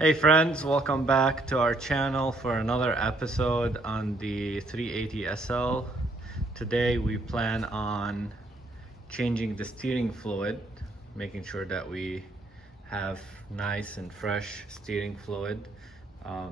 Hey friends, welcome back to our channel for another episode on the 380 SL. Today we plan on changing the steering fluid, making sure that we have nice and fresh steering fluid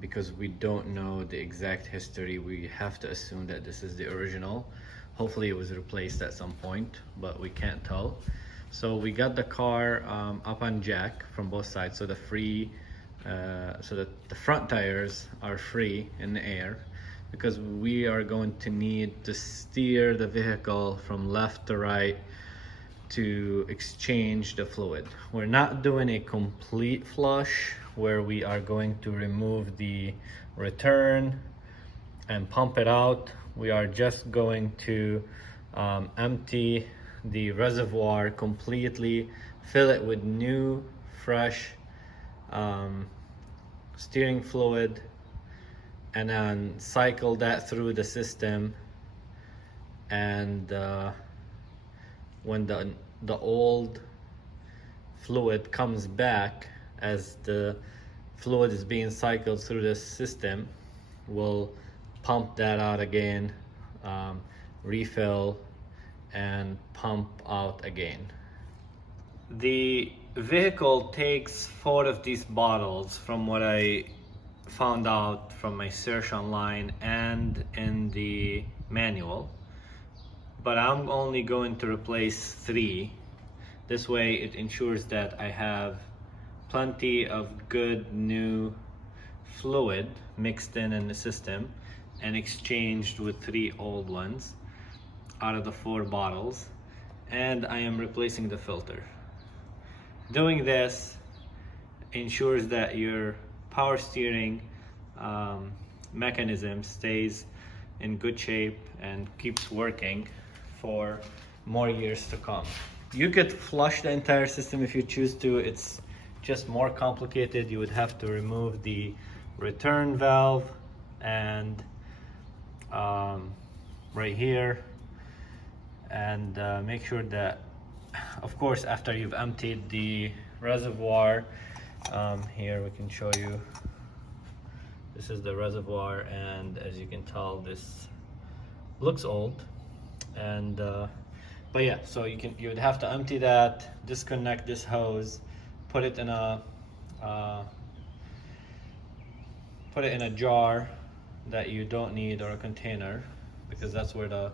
because we don't know the exact history. We have to assume that this is the original. Hopefully it was replaced at some point, but we can't tell. So we got the car up on jack from both sides, so so that the front tires are free in the air, because we are going to need to steer the vehicle from left to right to exchange the fluid. We're not doing a complete flush where we are going to remove the return and pump it out. We are just going to empty the reservoir completely, fill it with new, fresh steering fluid, and then cycle that through the system. And when the old fluid comes back, as the fluid is being cycled through the system, we'll pump that out again, refill and pump out again. The vehicle takes 4 of these bottles, from what I found out from my search online and in the manual, but I'm only going to replace 3. This way it ensures that I have plenty of good new fluid mixed in the system and exchanged with 3 old ones out of the 4 bottles, and I am replacing the filter. Doing this ensures that your power steering mechanism stays in good shape and keeps working for more years to come. You could flush the entire system if you choose to. It's just more complicated. You would have to remove the return valve and right here, and make sure that, of course, after you've emptied the reservoir, here we can show you, this is the reservoir, and as you can tell, this looks old. And but yeah, so you would have to empty that, disconnect this hose, put it in a jar that you don't need, or a container, because that's where the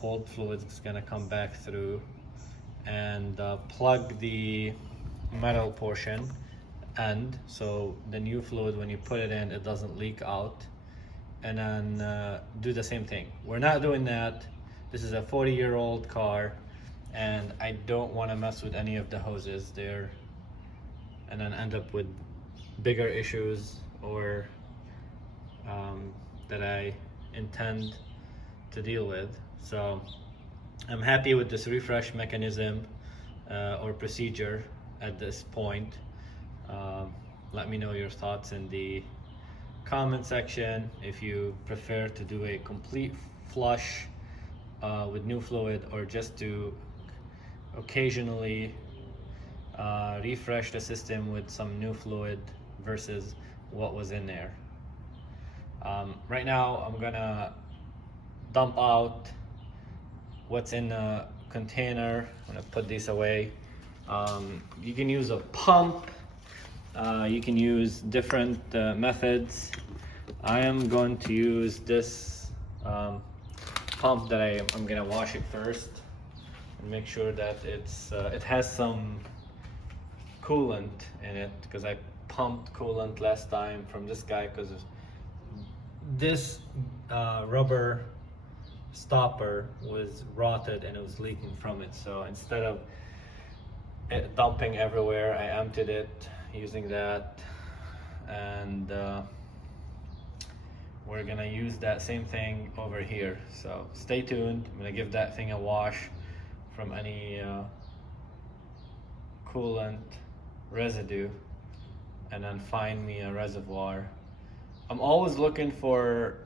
old fluid is going to come back through, and plug the metal portion end, so the new fluid, when you put it in, it doesn't leak out. And then do the same thing. We're not doing that. This is a 40-year-old car, and I don't want to mess with any of the hoses there and then end up with bigger issues, or that I intend to deal with. So I'm happy with this refresh mechanism or procedure at this point. Let me know your thoughts in the comment section if you prefer to do a complete flush with new fluid, or just to occasionally refresh the system with some new fluid versus what was in there. Right now I'm gonna dump out what's in the container. I'm gonna put these away. You can use a pump, you can use different methods. I am going to use this pump that I'm gonna wash it first and make sure that it has some coolant in it, because I pumped coolant last time from this guy, because this rubber stopper was rotted and it was leaking from it. So instead of it dumping everywhere, I emptied it using that, and we're gonna use that same thing over here. So stay tuned. I'm gonna give that thing a wash from any coolant residue, and then find me a reservoir. I'm always looking for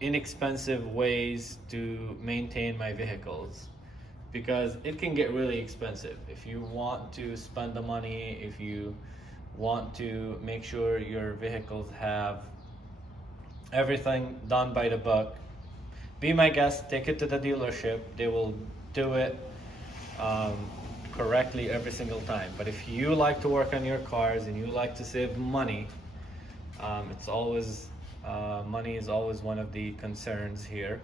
inexpensive ways to maintain my vehicles, because it can get really expensive. If you want to spend the money, if you want to make sure your vehicles have everything done by the book, be my guest, take it to the dealership. They will do it correctly every single time. But if you like to work on your cars and you like to save money, it's always money is always one of the concerns here,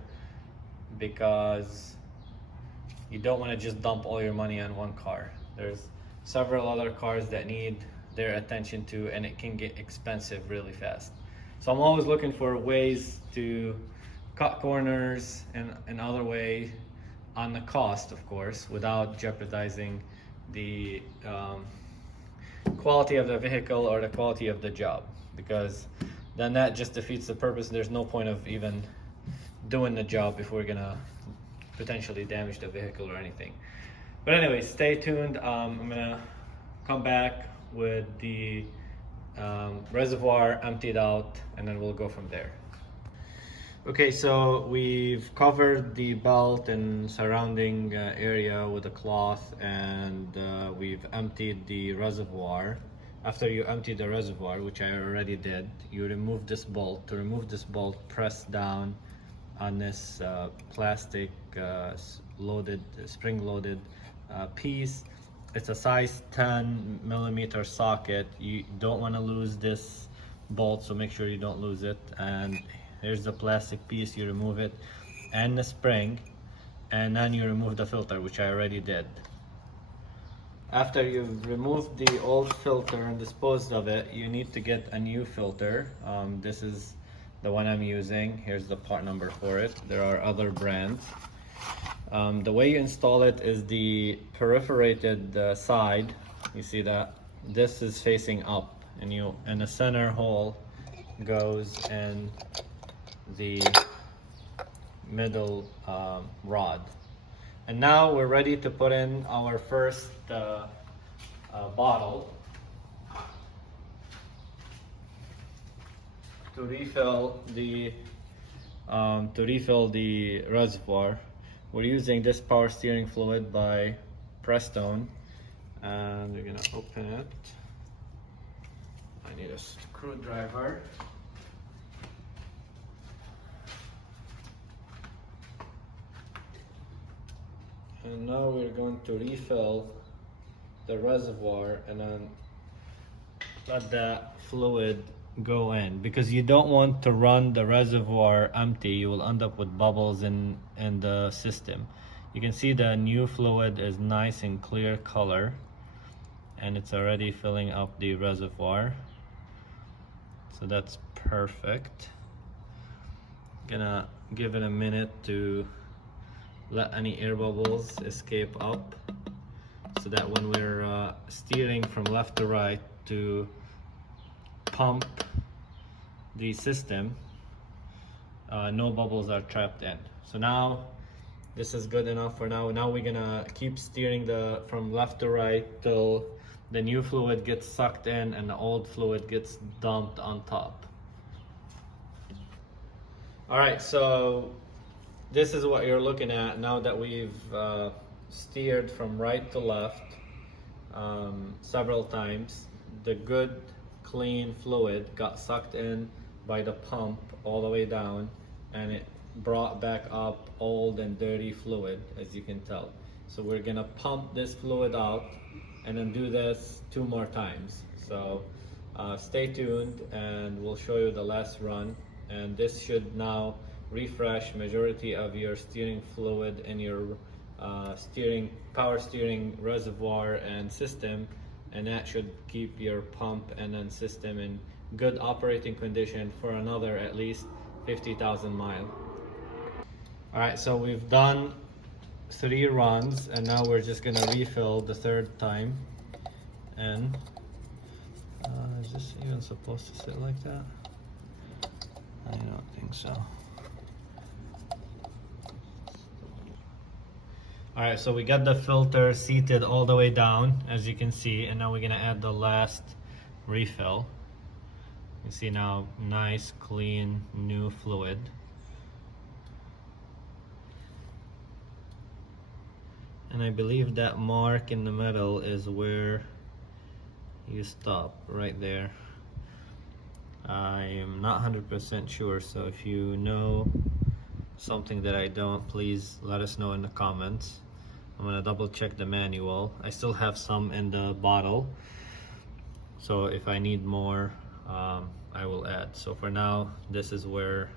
because you don't want to just dump all your money on one car. There's several other cars that need their attention too, and it can get expensive really fast. So I'm always looking for ways to cut corners and other way on the cost, of course, without jeopardizing the quality of the vehicle or the quality of the job, because then that just defeats the purpose. There's no point of even doing the job if we're gonna potentially damage the vehicle or anything. But anyway, stay tuned. I'm gonna come back with the reservoir emptied out, and then we'll go from there. Okay, so we've covered the belt and surrounding area with a cloth, and we've emptied the reservoir. After you empty the reservoir, which I already did, you remove this bolt. To remove this bolt, press down on this plastic spring-loaded piece. It's a size 10 millimeter socket. You don't want to lose this bolt, so make sure you don't lose it. And here's the plastic piece. You remove it and the spring, and then you remove the filter, which I already did. After you've removed the old filter and disposed of it, you need to get a new filter. This is the one I'm using. Here's the part number for it. There are other brands. The way you install it is the perforated side. You see that this is facing up, and the center hole goes in the middle rod. And now we're ready to put in our first bottle to refill the reservoir. We're using this power steering fluid by Prestone, and we're gonna open it. I need a screwdriver. And now we're going to refill the reservoir and then let that fluid go in, because you don't want to run the reservoir empty. You will end up with bubbles in the system. You can see the new fluid is nice and clear color, and it's already filling up the reservoir, so that's perfect. Gonna give it a minute to let any air bubbles escape up, so that when we're steering from left to right to pump the system, no bubbles are trapped in. So now this is good enough for now. Now we're gonna keep steering from left to right till the new fluid gets sucked in and the old fluid gets dumped on top. All right, so this is what you're looking at now that we've steered from right to left several times. The good clean fluid got sucked in by the pump all the way down, and it brought back up old and dirty fluid, as you can tell. So we're gonna pump this fluid out and then do this 2 more times. So stay tuned and we'll show you the last run, and this should now refresh majority of your steering fluid in your power steering reservoir and system, and that should keep your pump and then system in good operating condition for another at least 50,000 miles. All right, so we've done 3 runs, and now we're just gonna refill the 3rd time. And is this even supposed to sit like that? I don't think so. Alright, so we got the filter seated all the way down, as you can see, and now we're gonna add the last refill. You see now, nice, clean, new fluid. And I believe that mark in the middle is where you stop right there. I am not 100% sure, so if you know something that I don't, please let us know in the comments. I'm gonna double check the manual. I still have some in the bottle, so if I need more, I will add. So for now, this is where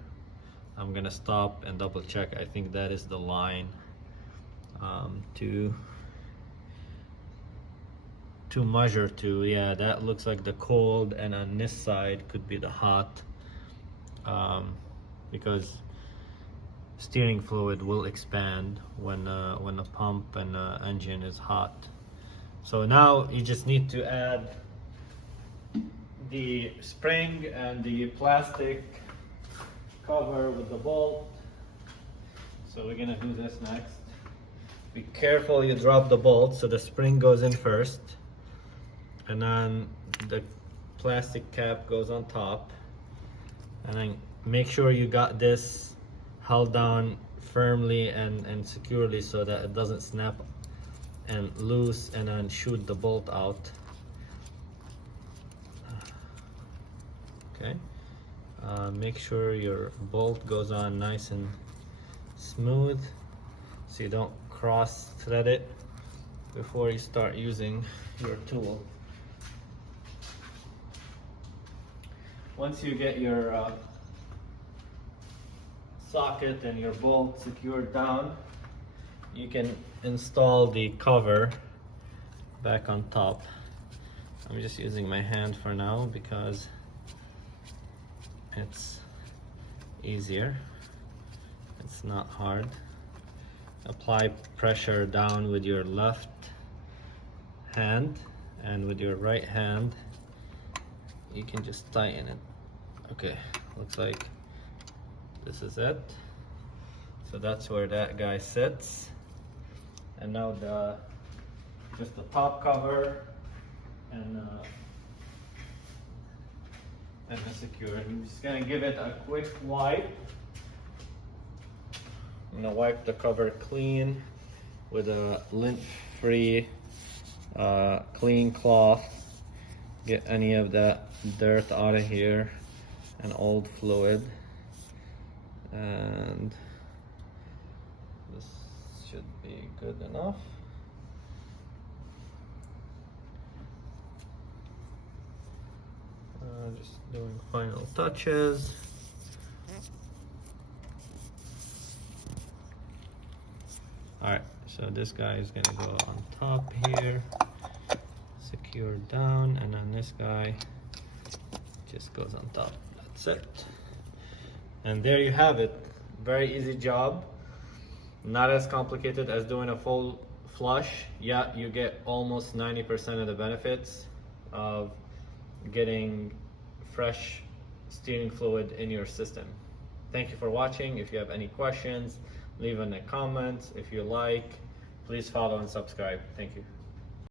I'm gonna stop and double check. I think that is the line to measure to. Yeah, that looks like the cold, and on this side could be the hot, because steering fluid will expand when the pump and the engine is hot. So now you just need to add the spring and the plastic cover with the bolt. So we're gonna do this next. Be careful you drop the bolt, so the spring goes in first, and then the plastic cap goes on top, and then make sure you got this held down firmly and securely so that it doesn't snap and loose and then shoot the bolt out. Okay, make sure your bolt goes on nice and smooth so you don't cross thread it before you start using your tool. Once you get your socket and your bolt secured down, you can install the cover back on top. I'm just using my hand for now because it's easier. It's not hard. Apply pressure down with your left hand, and with your right hand you can just tighten it. Okay, looks like this is it. So that's where that guy sits. And now just the top cover and the secure. I'm just gonna give it a quick wipe. I'm gonna wipe the cover clean with a lint-free clean cloth. Get any of that dirt out of here and old fluid. And this should be good enough. Just doing final touches. Alright, so this guy is gonna go on top here, secured down, and then this guy just goes on top. That's it. And there you have it. Very easy job. Not as complicated as doing a full flush. Yeah, you get almost 90% of the benefits of getting fresh steering fluid in your system. Thank you for watching. If you have any questions, leave in the comments. If you like, please follow and subscribe. Thank you.